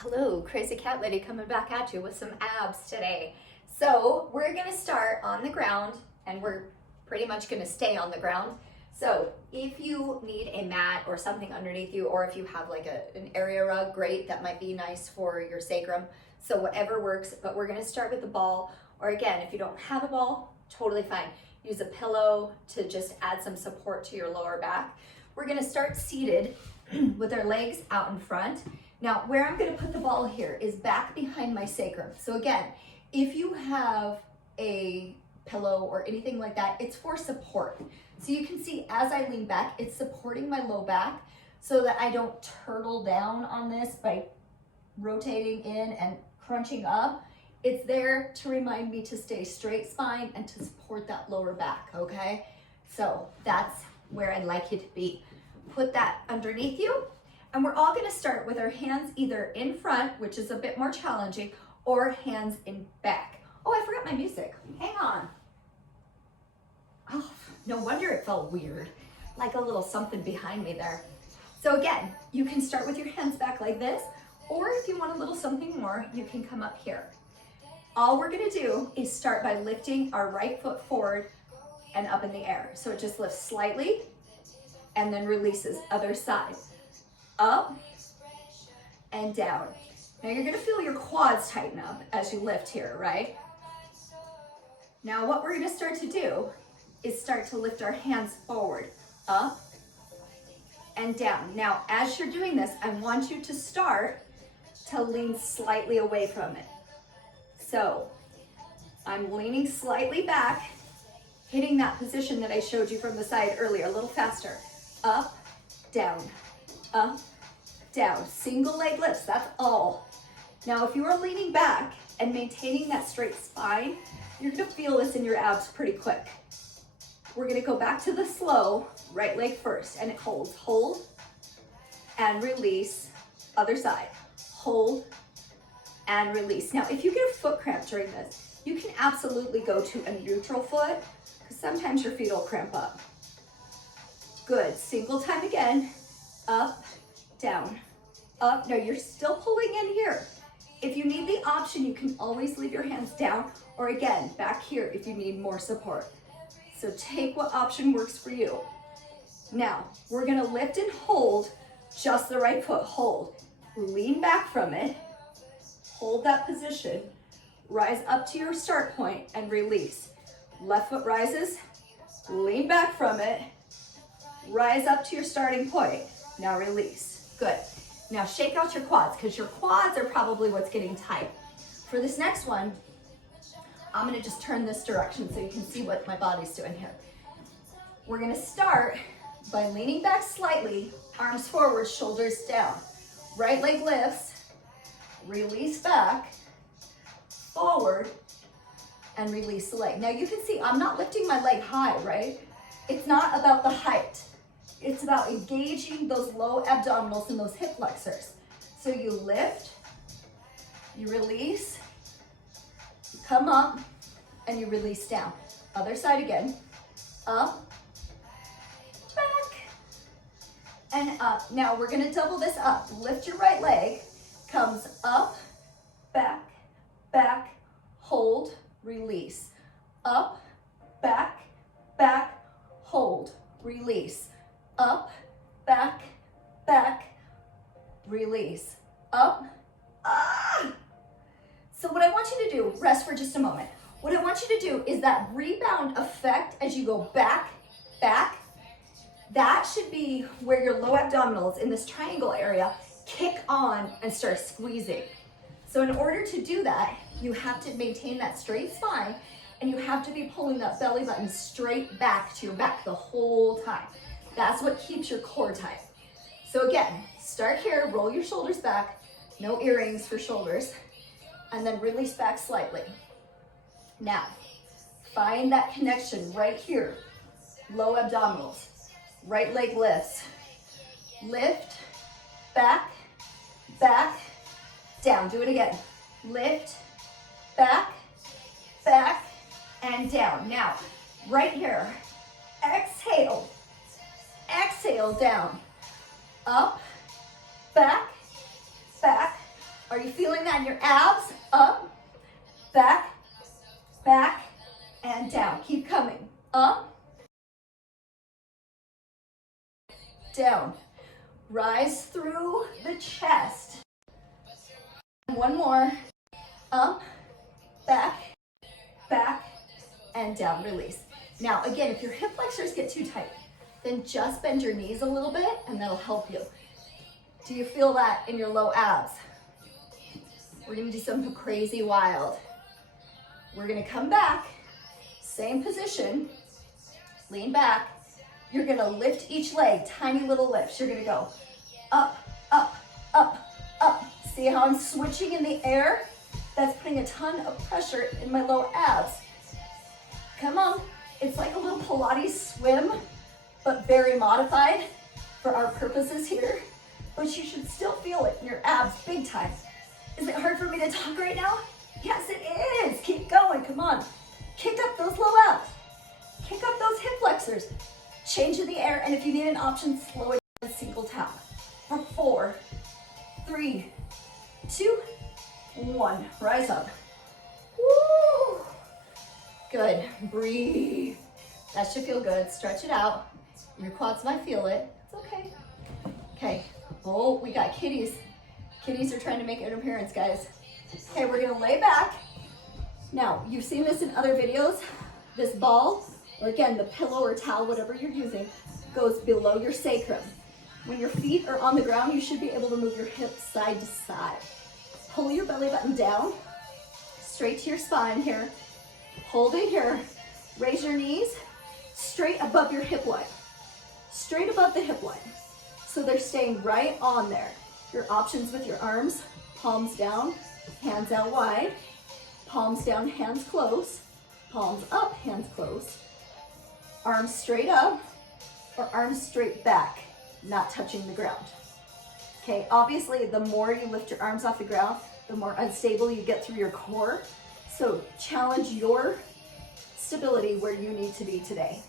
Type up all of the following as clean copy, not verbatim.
Hello, Crazy Cat Lady coming back at you with some abs today. So we're gonna start on the ground and we're pretty much gonna stay on the ground. So if you need a mat or something underneath you, or if you have like an area rug, great, that might be nice for your sacrum. So whatever works, but we're gonna start with the ball, or again, if you don't have a ball, totally fine. Use a pillow to just add some support to your lower back. We're gonna start seated with our legs out in front. Now, where I'm gonna put the ball here is back behind my sacrum. So again, if you have a pillow or anything like that, it's for support. So you can see as I lean back, it's supporting my low back so that I don't turtle down on this by rotating in and crunching up. It's there to remind me to stay straight spine and to support that lower back, okay? So that's where I'd like you to be. Put that underneath you. And we're all gonna start with our hands either in front, which is a bit more challenging, or hands in back. Oh, I forgot my music. Hang on. Oh, no wonder it felt weird. Like a little something behind me there. So again, you can start with your hands back like this, or if you want a little something more, you can come up here. All we're gonna do is start by lifting our right foot forward and up in the air. So it just lifts slightly and then releases other side. Up and down. Now you're gonna feel your quads tighten up as you lift here, right? Now what we're gonna start to do is start to lift our hands forward, up and down. Now, as you're doing this, I want you to start to lean slightly away from it. So I'm leaning slightly back, hitting that position that I showed you from the side earlier, a little faster. Up, down, up, down. Single leg lifts, that's all. Now, if you are leaning back and maintaining that straight spine, you're gonna feel this in your abs pretty quick. We're gonna go back to the slow, right leg first, and it holds. Hold and release, other side. Hold and release. Now, if you get a foot cramp during this, you can absolutely go to a neutral foot, because sometimes your feet will cramp up. Good, single time again, up, down, up. No, you're still pulling in here. If you need the option, you can always leave your hands down, or again, back here if you need more support. So take what option works for you. Now, we're gonna lift and hold just the right foot. Hold, lean back from it, hold that position, rise up to your start point and release. Left foot rises, lean back from it, rise up to your starting point. Now release. Good. Now shake out your quads, because your quads are probably what's getting tight. For this next one, I'm gonna just turn this direction so you can see what my body's doing here. We're gonna start by leaning back slightly, arms forward, shoulders down. Right leg lifts, release back, forward, and release the leg. Now you can see I'm not lifting my leg high, right? It's not about the height. It's about engaging those low abdominals and those hip flexors. So you lift, you release, you come up, and you release down. Other side again. Up, back, and up. Now we're gonna double this up. Lift your right leg, comes up, back, back, hold, release. Up, back, back, hold, release. Up, back, back, release. Up, So what I want you to do, rest for just a moment. What I want you to do is that rebound effect as you go back, back, that should be where your low abdominals in this triangle area kick on and start squeezing. So in order to do that, you have to maintain that straight spine and you have to be pulling that belly button straight back to your back the whole time. That's what keeps your core tight. So again, start here, roll your shoulders back, no earrings for shoulders, and then release back slightly. Now, find that connection right here, low abdominals, right leg lifts, lift, back, back, down. Do it again. Lift, back, back, and down. Now, right here, exhale, exhale down, up, back, back. Are you feeling that in your abs? Up, back, back, and down. Keep coming. Up, down. Rise through the chest. One more. Up, back, back, and down. Release. Now, again, if your hip flexors get too tight, then just bend your knees a little bit and that'll help you. Do you feel that in your low abs? We're gonna do something crazy wild. We're gonna come back, same position, lean back. You're gonna lift each leg, tiny little lifts. You're gonna go up, up, up, up. See how I'm switching in the air? That's putting a ton of pressure in my low abs. Come on, it's like a little Pilates swim, but very modified for our purposes here. But you should still feel it in your abs big time. Is it hard for me to talk right now? Yes, it is. Keep going, come on. Kick up those low abs. Kick up those hip flexors. Change in the air, and if you need an option, slow it down, single tap. For 4, 3, 2, 1. Rise up. Woo! Good, breathe. That should feel good. Stretch it out. Your quads might feel it. It's okay. Okay. Oh, we got kitties. Kitties are trying to make an appearance, guys. Okay, we're gonna lay back. Now, you've seen this in other videos. This ball, or again, the pillow or towel, whatever you're using, goes below your sacrum. When your feet are on the ground, you should be able to move your hips side to side. Pull your belly button down, straight to your spine here. Hold it here. Raise your knees straight above your hip line. Straight above the hip line. So they're staying right on there. Your options with your arms, palms down, hands out wide, palms down, hands close, palms up, hands close, arms straight up, or arms straight back, not touching the ground. Okay, obviously the more you lift your arms off the ground, the more unstable you get through your core. So challenge your stability where you need to be today.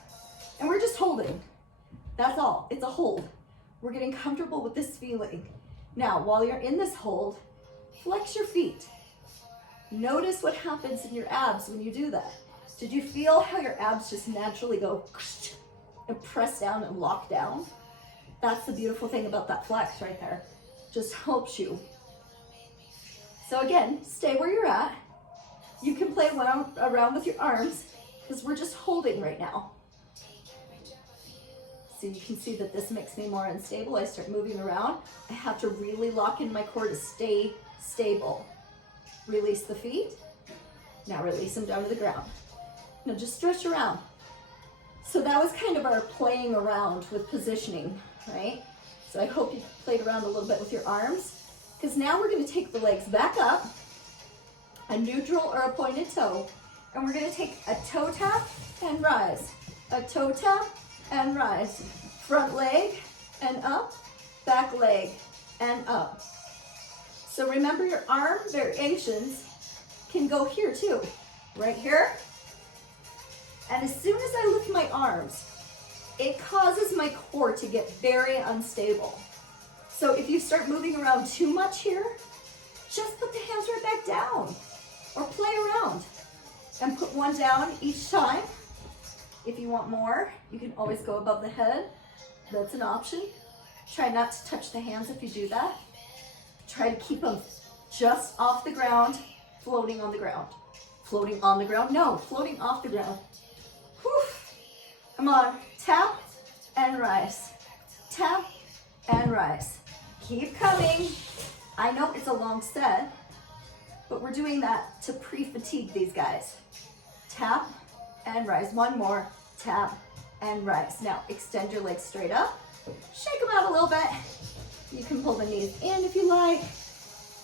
And we're just holding. That's all, it's a hold. We're getting comfortable with this feeling. Now, while you're in this hold, flex your feet. Notice what happens in your abs when you do that. Did you feel how your abs just naturally go and press down and lock down? That's the beautiful thing about that flex right there. Just helps you. So again, stay where you're at. You can play around with your arms because we're just holding right now. So you can see that this makes me more unstable. I start moving around. I have to really lock in my core to stay stable. Release the feet. Now release them down to the ground. Now just stretch around. So that was kind of our playing around with positioning, right? So I hope you played around a little bit with your arms, because now we're going to take the legs back up, a neutral or a pointed toe, and we're going to take a toe tap and rise, a toe tap and rise, front leg and up, back leg and up. So remember, your arm variations can go here too, right here. And as soon as I lift my arms, it causes my core to get very unstable. So if you start moving around too much here, just put the hands right back down or play around and put one down each time. If you want more, you can always go above the head. That's an option. Try not to touch the hands if you do that. Try to keep them just off the ground, floating on the ground. Floating on the ground? No, floating off the ground. Whew. Come on, tap and rise. Tap and rise. Keep coming. I know it's a long set, but we're doing that to pre-fatigue these guys. Tap and rise. One more. Tap and rise. Now extend your legs straight up. Shake them out a little bit. You can pull the knees in if you like.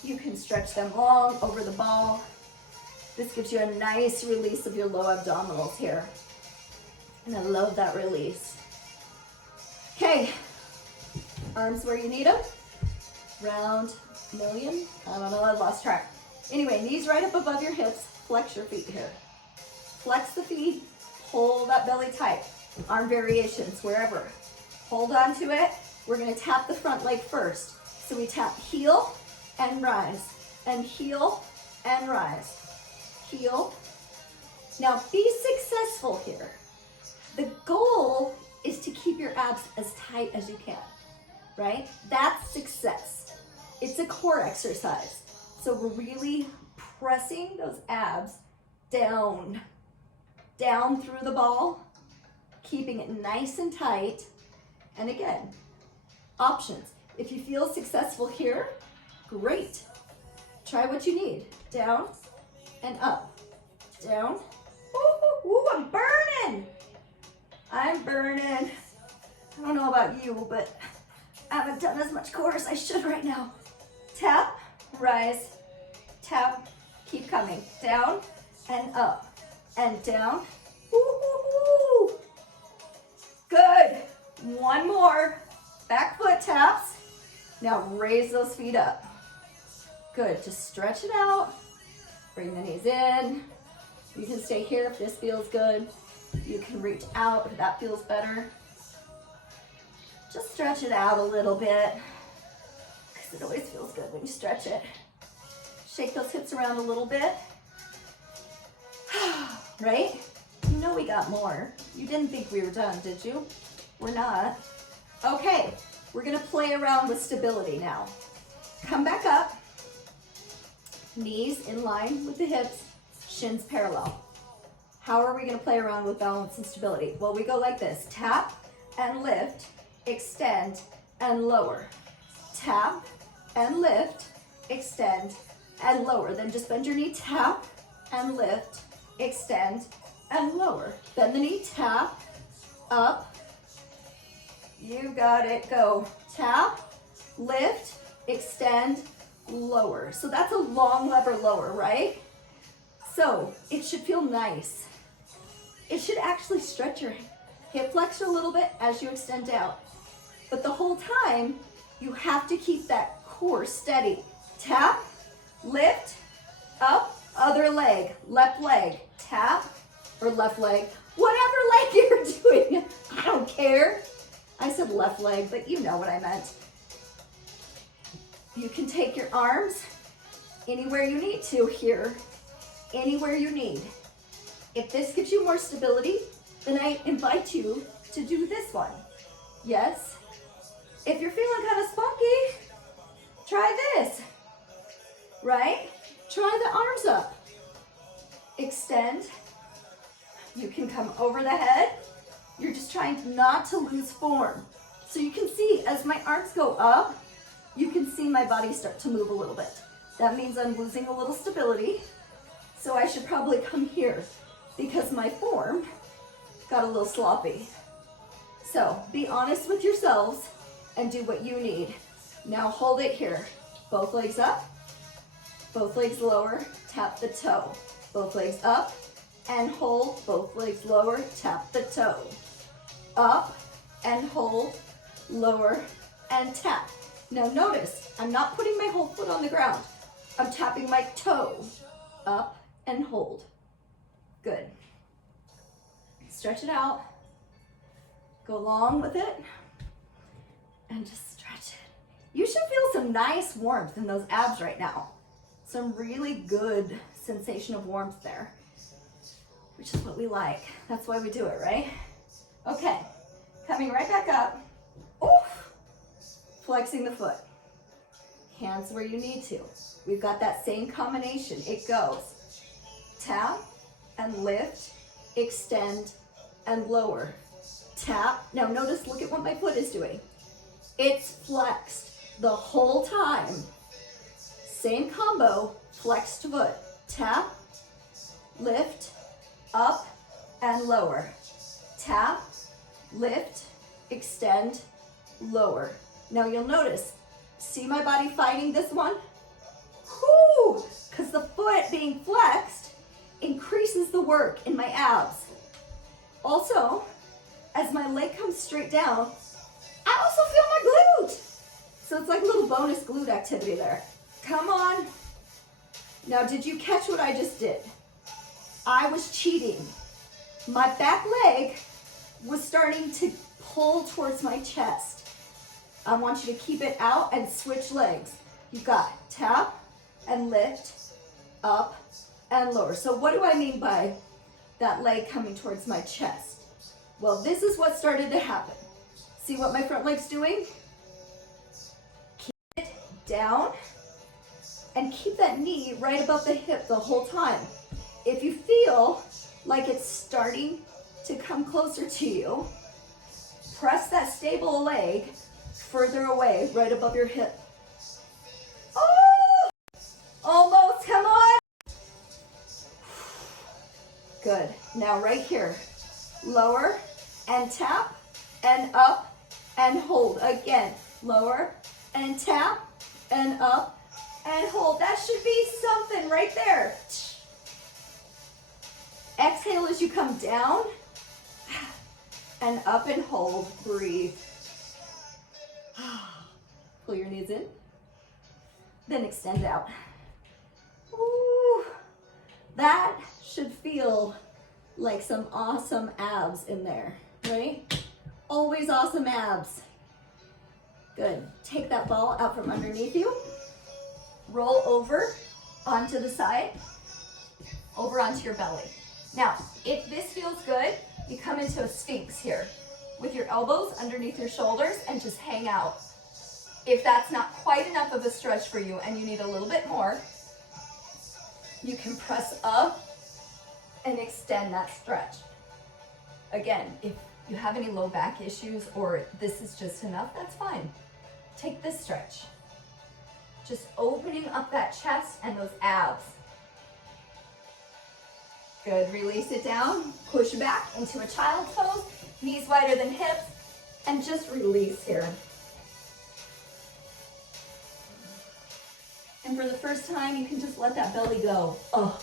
You can stretch them long over the ball. This gives you a nice release of your low abdominals here. And I love that release. Okay, arms where you need them. Round million. I don't know, I lost track. Anyway, knees right up above your hips. Flex your feet here. Flex the feet. Pull that belly tight. Arm variations, wherever. Hold on to it. We're gonna tap the front leg first. So we tap heel and rise. and heel and rise. Heel. Now be successful here. The goal is to keep your abs as tight as you can, right? That's success. It's a core exercise. So we're really pressing those abs down through the ball, keeping it nice and tight. And again, options. If you feel successful here, great. Try what you need. Down and up. Down. Ooh, ooh, I'm burning. I'm burning. I don't know about you, but I haven't done as much core as I should right now. Tap, rise, tap, keep coming. Down and up and down. Ooh, ooh, ooh. Good. One more. Back foot taps. Now raise those feet up. Good. Just stretch it out. Bring the knees in. You can stay here if this feels good. You can reach out if that feels better. Just stretch it out a little bit, because it always feels good when you stretch it. Shake those hips around a little bit. Right? You know we got more. You didn't think we were done, did you? We're not. Okay, we're gonna play around with stability now. Come back up. Knees in line with the hips, shins parallel. How are we gonna play around with balance and stability? Well, we go like this. Tap and lift, extend and lower. Tap and lift, extend and lower. Then just bend your knee, tap and lift, extend and lower. Bend the knee, tap, up. You got it, go. Tap, lift, extend, lower. So that's a long lever lower, right? So it should feel nice. It should actually stretch your hip flexor a little bit as you extend out. But the whole time, you have to keep that core steady. Tap, lift, up, other leg, left leg, tap, or left leg, whatever leg you're doing. I don't care. I said left leg, but you know what I meant. You can take your arms anywhere you need to here, anywhere you need. If this gives you more stability, then I invite you to do this one. Yes? If you're feeling kind of spunky, try this, right? Try the arms up. Extend. You can come over the head. You're just trying not to lose form. So you can see as my arms go up, you can see my body start to move a little bit. That means I'm losing a little stability. So I should probably come here because my form got a little sloppy. So be honest with yourselves and do what you need. Now hold it here. Both legs up, both legs lower, tap the toe. Both legs up and hold, both legs lower, tap the toe. Up and hold, lower and tap. Now notice, I'm not putting my whole foot on the ground. I'm tapping my toe, up and hold. Good. Stretch it out. Go along with it and just stretch it. You should feel some nice warmth in those abs right now. Some really good sensation of warmth there, which is what we like. That's why we do it, right? Okay, coming right back up. Oof. Flexing the foot. Hands where you need to. We've got that same combination. It goes tap and lift, extend and lower. Tap. Now notice, look at what my foot is doing. It's flexed the whole time. Same combo, flexed foot. Tap, lift, up and lower. Tap, lift, extend, lower. Now you'll notice, see my body fighting this one? Whoo! Because the foot being flexed increases the work in my abs. Also, as my leg comes straight down, I also feel my glute. So it's like a little bonus glute activity there. Come on. Now, did you catch what I just did? I was cheating. My back leg was starting to pull towards my chest. I want you to keep it out and switch legs. You got tap, and lift, up and lower. So what do I mean by that leg coming towards my chest? Well, this is what started to happen. See what my front leg's doing? Keep it down and keep that knee right above the hip the whole time. If you feel like it's starting to come closer to you, press that stable leg further away, right above your hip. Oh, almost, come on. Good, now right here, lower and tap and up and hold. Again, lower and tap and up and hold. That should be something right there. Exhale as you come down and up and hold, breathe. Pull your knees in, then extend out. Ooh, that should feel like some awesome abs in there, right? Always awesome abs. Good, take that ball out from underneath you, roll over onto the side, over onto your belly. Now, if this feels good, you come into a sphinx here with your elbows underneath your shoulders and just hang out. If that's not quite enough of a stretch for you and you need a little bit more, you can press up and extend that stretch. Again, if you have any low back issues or this is just enough, that's fine. Take this stretch. Just opening up that chest and those abs. Good, release it down, push back into a child's pose, knees wider than hips, and just release here. And for the first time, you can just let that belly go. Oh,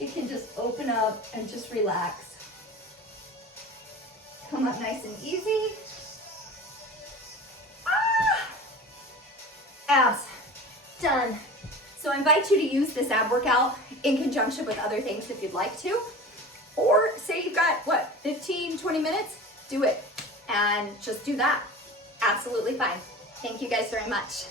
you can just open up and just relax. Come up nice and easy. Abs, done. So I invite you to use this ab workout in conjunction with other things if you'd like to. Or say you've got, 15, 20 minutes? Do it. And just do that. Absolutely fine. Thank you guys very much.